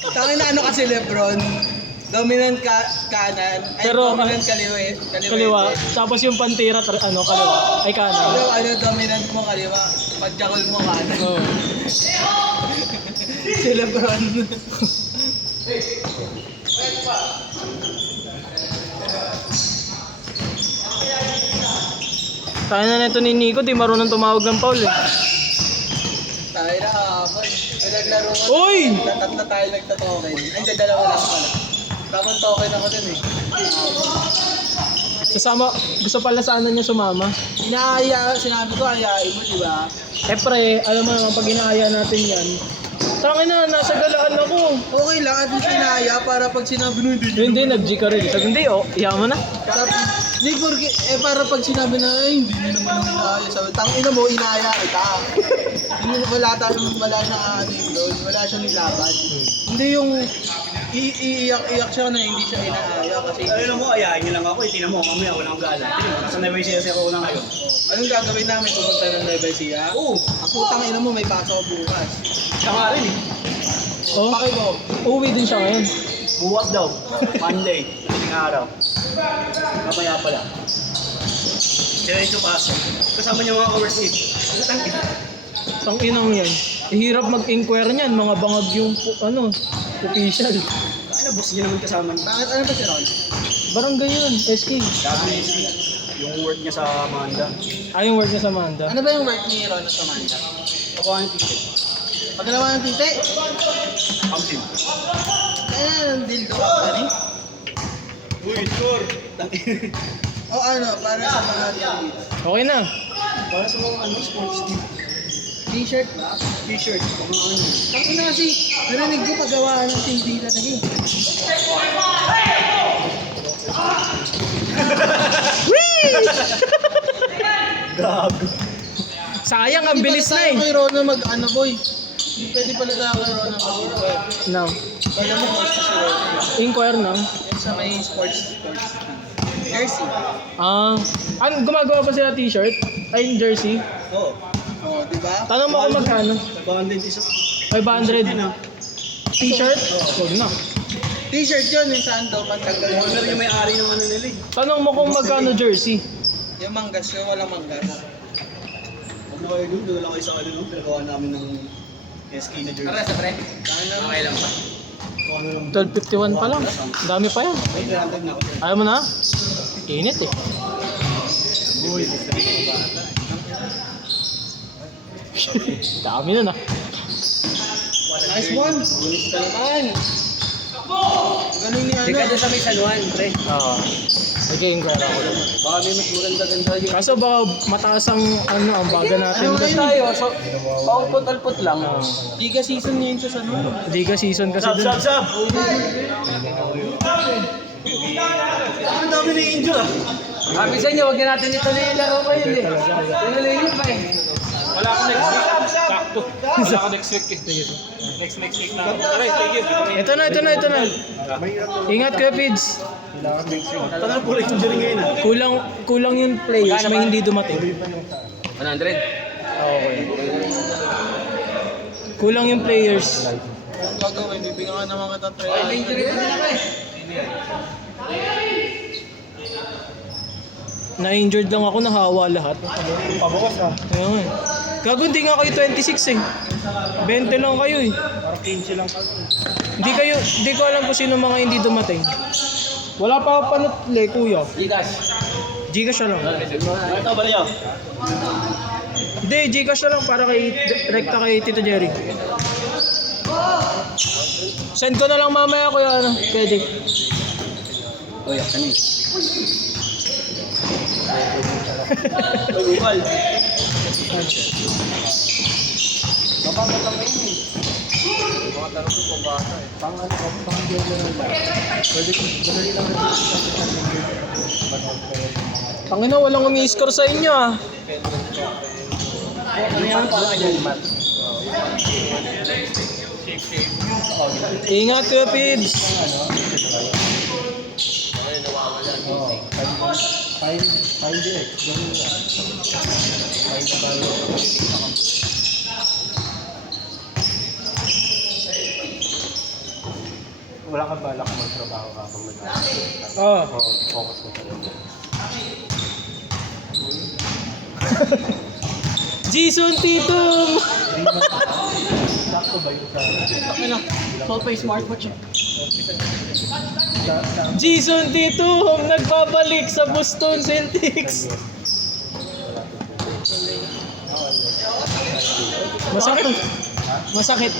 Tangin na ano kasi Lebron, dominant kanan, ay Pero, dominant Kaliwa. Tapos yung pantira, kaliwa. Ay, kanan. Pero ano, dominant mo kaliwa, pagjakol mo kanan. Oo. Si Lebron. Tayo na nito ni Nico, di marunong tumawag ng foul eh. Tayo na hapon. Naglaro ko. Uy! Tatlo tayo nagtatoken. Ay, dalawa lang pala. Tamang token ako dun eh. Sasama, gusto pala sana niya sumama. Inaaya, sinabi ko ayain mo, di ba? Eh pre, alam mo naman pag inaaya natin yan, tangin na, nasa galaan ako. Okay lang, at least inaaya para pag sinabi mo hindi. Hindi, nag-G ka rin. Sabi, hindi, iya mo na. Sabi, hindi, porque, para pag sinabi na, ay, hindi nyo naman inaaya. Sabi, tangina mo, inaaya kita. Wala siyang doon, wala siyang nilaban. Hindi yung iiyak siya na hindi siya inaaya kasi... Alam mo, ayahin niyo lang ako. Tinan mo, mamaya ako lang gala. Nasa Nueva Ecija ako na ngayon. Anong gagawin namin? Pupunta ng Nueva Ecija? Oo. Ang putang ina mo, may pasok ko bukas. Siya nga rin eh. Oh, Paki mo. uwi din siya ngayon. Buwas daw. Monday. Tingin araw. Mamaya pala. Diretso pasok. Kasama niya mga overseas. Tanginang yan. Hirap mag-inquire niyan, mga bangag yung official. Kaya na, boss niya naman kasama niya. Bakit ano ba si Ron? Barangay yun, SK. Sabi yung work niya sa Amanda. Yung work niya sa Manda. Ano ba yung work ni Ron at Amanda? Pakuha ng ticket. Pagdalawa ng tite? Pumpkin. Kaya ng dildo company? Uy, sure. O ano, para sa mga Okay na. Para sa mga sports team. t-shirt ba? T-shirt. Mga ano. Tapos na kasi, narinig ko paggawa ng TV na lagi. Gago. Sayang, ang bilis na eh. Kay Rona mag-ano boy. Hindi pwede pala tayo kay Rona mag-inquire. No. Kaya mo post si Rona. Inquire na. Yan sa may sports. Jersey. Gumagawa pa sila t-shirt? Ay, jersey? Oo. O, di ba? Tanong mo kung magkano? Bandit isa. 500. T-shirt? Huwag na. T-shirt yun, yung saan daw pagtagal. Owner yung may-ari ng ano nila eh. Tanong mo kung magkano jersey. Yung manggas, yung walang manggas. Huwag na kayo doon. Doon lang kayo sa ano nung pinagawa namin ng SK na jersey. Sa pre. Okay lang ba? Kung ano lang. 12.51 pa lang. Dami pa yan. May 300 na ako. Ayaw mo na? Init eh. Uy. Dami na na. Nice one. Bulis ka naman. Ganun ni Hindi ka ano. doon sa may San Juan, pre. Oo. Nag-inquire ako. Baka may mas maganda-ganda yung... Kaso baka mataas ang baga natin. Ano kayo tayo? So, Paupot-alpot lang. Liga season niya yun sa ano. Hindi ka season kasi Sab, dun. sab, sab! Ang dami na injure ah. Sabi sa inyo, huwag na natin ito na yung laro kayo eh. Tuloy yun pa eh. Wala ako next week. Sakto. Wala ako next week eh. Next week na. Okay, thank you. Ito na. Ingat kayo, Pids. Tangan puro injury ngayon ah. Kulang yung players, may hindi dumating. 100. Okay. Kulang yung players. Anong gagawin? Bibigyan ka naman kita 300. Injury pa nila eh. Na-injured lang ako, nahawa lahat. Pabawas ah. Ayun. Gago, hindi nga kayo 26 eh. 20 lang kayo eh. Parang 15 lang. Hindi ko alam kung sino mga hindi dumating. Wala pa ako panutle, kuya. Gcash na lang. Ito ba niyo? Hindi, Gcash na lang para rekta kay Tito Jerry. Send ko na lang mamaya, kuya. Pwede. Oh, yan. Ano Google. Tangina, walang umi-score sa inyo ah. Ano yan? Ingat kuya Pids. wala kang balak magtrabaho habang nag-aaral. Oo. O, focus mo sa rin. Jason Titum! Sakto ba yung sa... Ano? Full face smartwatch eh. Jason Titum! Nagbabalik sa Boston Celtics! Masakit. Masakit.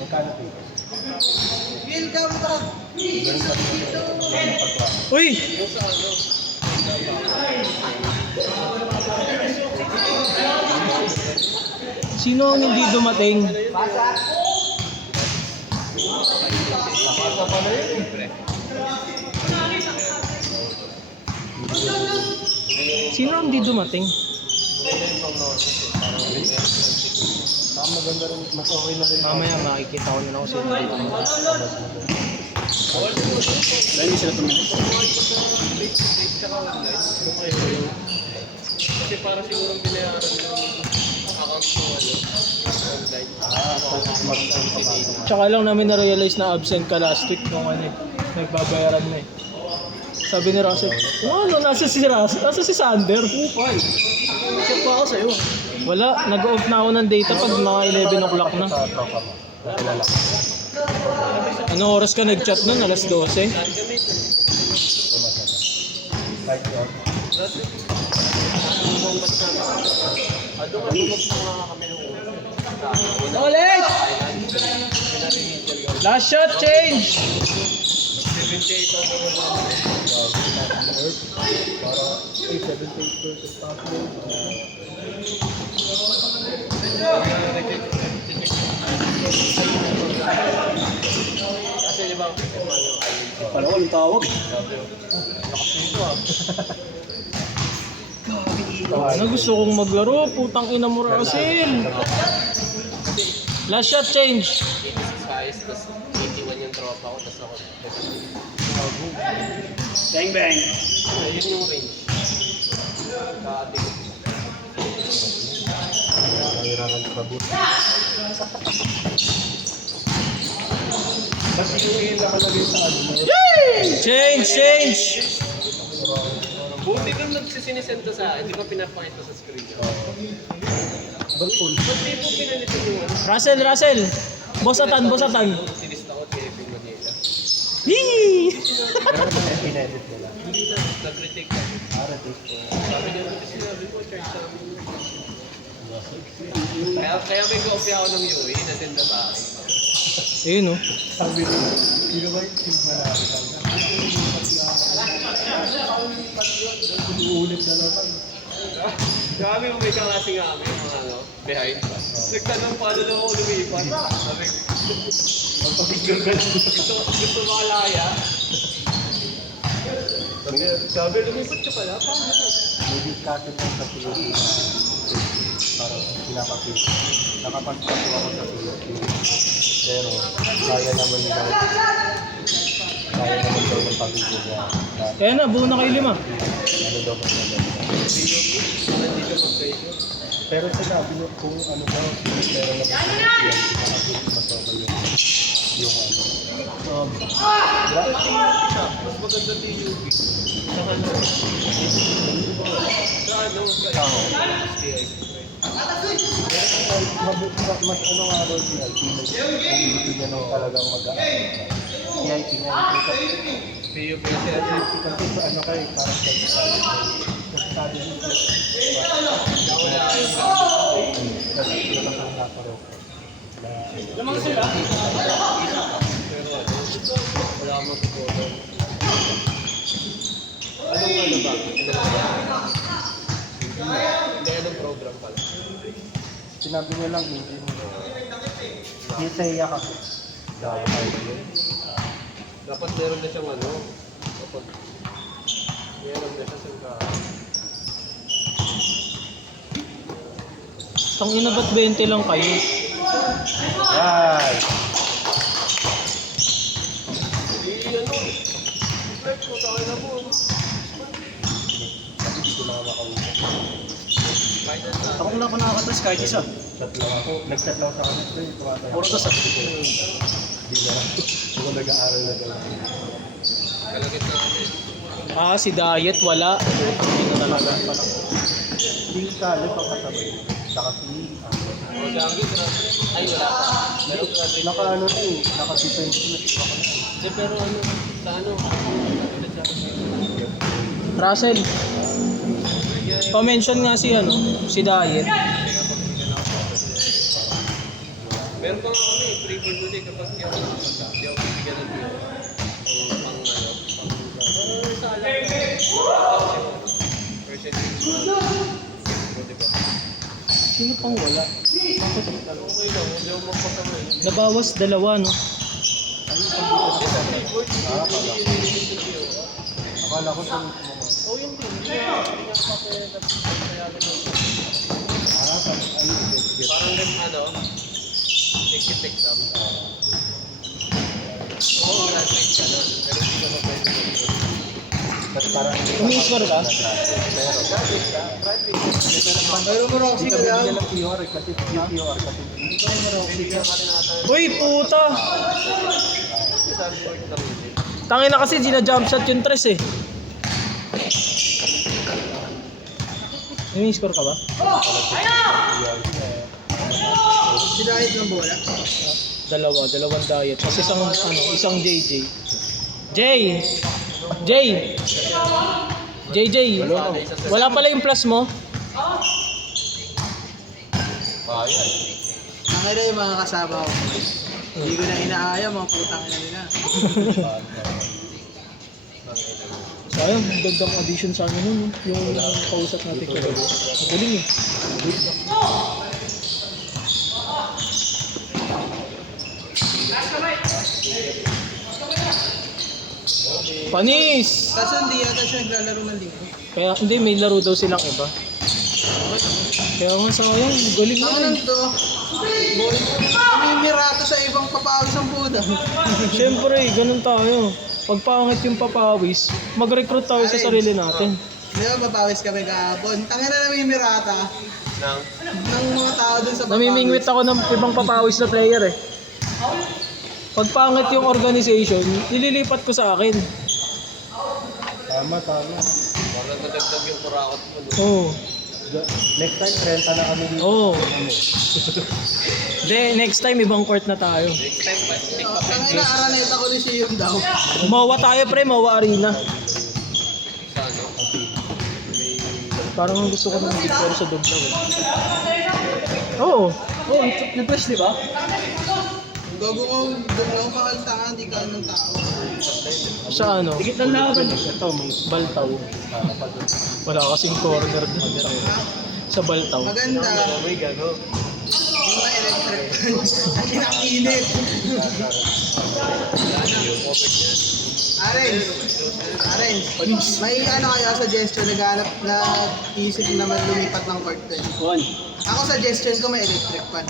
Magkano dito? Gil, kamo tara. Uy! Sino ang hindi dumating? Sino ang hindi dumating? Maganda rin, mas okay na rin. Mamaya makikita ko nila kung sino hindi dumating. Dahil hindi sila tumingin. Kasi para siguro binayaran ng account ko online. Tsaka lang namin na-realize na absent ka last week nung ano eh. Nagbabayaran na eh. Sabi ni Russell, ano, nasa si Russell? Nasa si Sander? Upay. Check pa ako sa'yo. Wala, nag-off na ako ng data pag mga 11 o'clock na. Sa tropa mo. Nakilala. Ano oras ka nag-chat nun? Alas 12? Kahit yun. Ulit! Last shot change! Para, 78% password. Kasi di ba, Pala ko, anong tawag? Ano gusto kong maglaro? Putang ina mo Russell! Last shot change! 86 tapos 81 yung tropa ko, tapos ako. Bang bang! Yun yung range. Kaating. Kailangan sa kabut. Ba't yung nakalagay sa ano? Change! Change! Buti kang nagsisinisend to sa akin, di ba pinapakita sa screen? Ba't full? Ba't di mo pinalitin yung ano? Russell! Russell! Bosatan! Bosatan! Sinista ko kay Epic Manila. Hee! Pinedit nila. Hindi na, nag-retake ka. Aratik. Sabi niya, kasi sinabi ko, charge sa amin. Kaya may copy ako ng UE, nasend na sa akin. Ayun oh. Sabi nila, hindi ba yung team malaki? Uulit na lang. Grabe mo may kaklase nga kami, mga ano, behind. Nagtanong paano daw ako lumipat. Sabi ko, Magpapigil ka gusto makalaya. Sabi, lumipat ka pala, paano mo? may discussion lang sa Pilipinas. Parang pinapapit. Nakapagpapo ako sa Pilipinas. Pero, kaya naman daw. Kaya naman daw ng pamilya niya. Kaya na, buo na kayo 5. Ano daw mas maganda. Hindi ka mag-kayo. Pero sinabi niyo kung ano daw, pero na mas maganda. Pinapapit mas okay yung ano. Mas maganda din yung UP. Sa ano? Sa ano? Sa STI. Mas ano nga daw siya, kung gusto niya nang talagang mag-aaral. CIP nga yung PUP siya. kasi sa ano kayo, parang sa sabi niyo, Wala yung Lamang sila. pero ano, wala akong matutunan. Anong ano ba? Hindi, anong program pala? sinabi niya lang, hindi mo. Isaya kasi. Dahil kayo. Dapat meron na siyang ano, dapat meron na siya sa Tangina ba't 20 lang kayo? Yan! ano, like ko sa akin mo. Kasi di ko lang makausap. Kahit na sa Ako wala pa nakakatas kahit isa. Chat lang ako. Nag-chat lang sa akin. Puro to sa Hindi na. Ako nag-aaral na daw. Ah, si Diet wala. Hindi na talaga. Hindi ka, nagpapasabay. Saka si... Ay, wala pa. Pero Naka ano na eh, naka-defense na. pero ano, sa ano? Russell. Pa-mention nga si ano, si Diet. Meron pa nga kami, prefer ko din kapag hindi ako nakakasama. Hindi ako bibigyan ng view. Pang ano, pang sa alam. Sino pang wala? Okay lang, hindi ako magpasama eh. Nabawas dalawa, no? Akala ko sa... Oh, yun din. Hindi nga papayagan ng parang ganun ano, exit exam. Oo, graduate ka nun. Pero hindi ka mapwede. Ba't parang... Umiiswar ka? Graduate ka? Pero Roxy ka lang. Hindi ka PR kasi PR kasi. Uy, puta! Sabi ko yung narili. Tangin na kasi, gina-jump shot yung tres eh. May score ka ba? Sinahid ng bola? Dalawang Diet. Kasi isang JJ. JJ. Wala pala yung plus mo? Bayan. Nakita yung mga kasama ko. Hindi ko na inaaya, mga putang ina nila. Sayang, dagdag audition sa amin nun. Yung kausap natin ko. Magaling eh. Panis! Kaso hindi yata siya naglalaro ng linggo. Kaya hindi, may laro daw silang iba. Kaya nga sayang, galing na Ano eh. to? Boy, namimirato sa ibang papawis ang puda. Siyempre, ganun tayo. Pag pangit yung papawis, mag-recruit tayo sa sarili natin. Di ba papawis kami kahapon? Tangin na namimirata ng mga tao dun sa papawis. Namimingwit ako ng ibang papawis na player eh. Pag pangit yung organization, nililipat ko sa akin. Tama. Parang madagdag yung kurakot mo. Oo. Next time, renta na kami dito. Oo. De, next time ibang court na tayo. Next time, take pa pen. Tangin na araneta ko ni Siyong daw. Mawa tayo pre, Mawa Arena. Sa ano? Parang gusto ko ng victory sa Duglaw eh. Oo. Oo, nag-press di ba? Gago mo, dugnaw kakaltangan, di ka ng tao. Sa ano? Tigit lang laban. Ito, may Baltaw. Wala kasing corner doon. Sa Baltaw. Maganda. may gano. Yung mga electric fan. Inakinit. Arens, may ano kayo suggestion, naghanap na isip naman lumipat ng court ko. Ako suggestion ko may electric fan.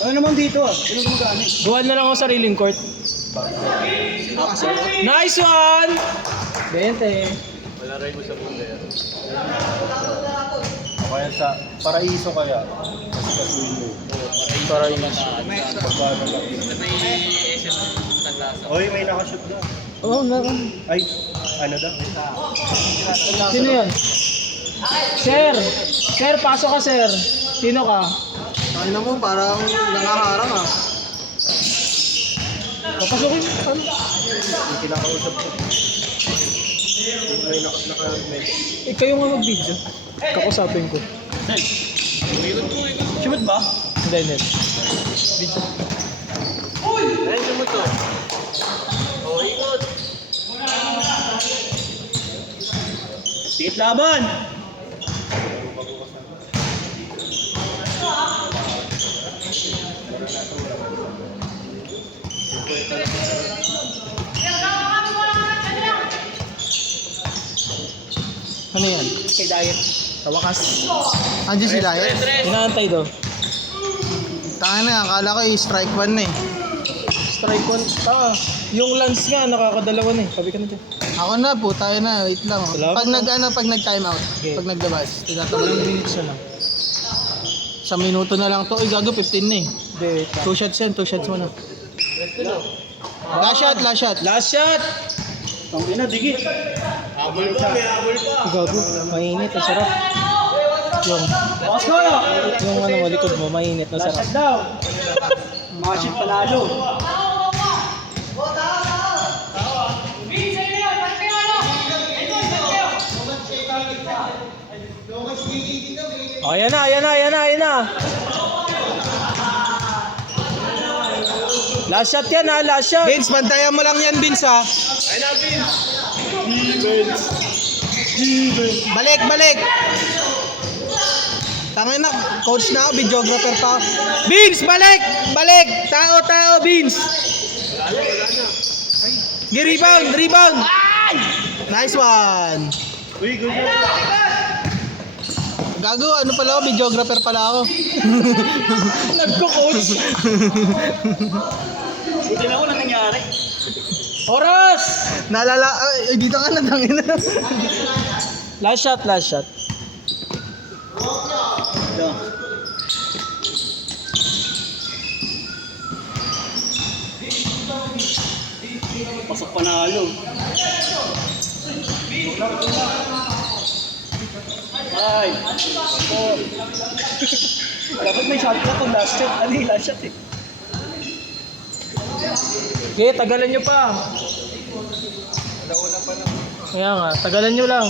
Ano naman dito ah? Ano gumagamit? Gawan na lang ako sariling court. Sino kasi? Nice one! 20. Wala rin mo sa mundo yan. Kaya sa paraiso kaya. Kasi kasuin mo. Para yun. Pagbago lang. May SM Tanlasa. Oy, may nakashoot na. Oo, meron. Ay, ano daw? Sino yan? Sir! Sir, pasok ka sir. Sino ka? Ano mo, parang nangaharang ah. Papasukin. Ano? Yung kinakausap ko. May naka-med. Eh, kayo nga mag-video. Kakusapin ko. Shoot ba? Hindi. Video. Ayun mo to. Oh, ikot. Tigit laban! Ano yan? Kay Diet. Sa wakas. Andiyan si Diet? Inaantay daw. Tanga na, akala ko i-strike one na eh. Strike one. Yung lance nga, nakakadalawa na eh. Sabi ka na dyan. Ako na po, tayo na, wait lang. Oh. Salamat, Pag nag-time out, Okay. pag naglabas, Walang tinatanong minutes na lang. sa minuto na lang to. Uy, gago, 15 na eh. Hindi, 2 shots yan, 2 shots mo na. Resto na. Last shot, last shot. Last shot! Ang ina, digit. Habol pa, may habol pa. Gago, mainit, ang sarap. Yung, Bakas ko na. yung ano, malikod mo, mainit, ang sarap. Last daw. Mga shit panalo. Oh, ayan na, ayan na, ayan na, ayan na. Last shot yan ha, last shot. Vince, bantayan mo lang yan, Vince ha. Ay na, Vince. Balik, balik. Tangin na, coach na ako, videographer pa. Vince, balik! Balik! Tao, tao, Vince! Wala na. Gi, rebound, rebound! Nice one! Uy, good. Gago, ano pala ako, videographer pala ako. Nagko-coach. Buti na ako na nangyari. Oras! Naalala, ay, dito ka na, tangin na. Last shot, last shot. Ito. Pasok panalo. Ay! Dapat may shot na kung last shot. Ano yung last shot eh? Okay, tagalan nyo pa. Kaya nga, tagalan nyo lang.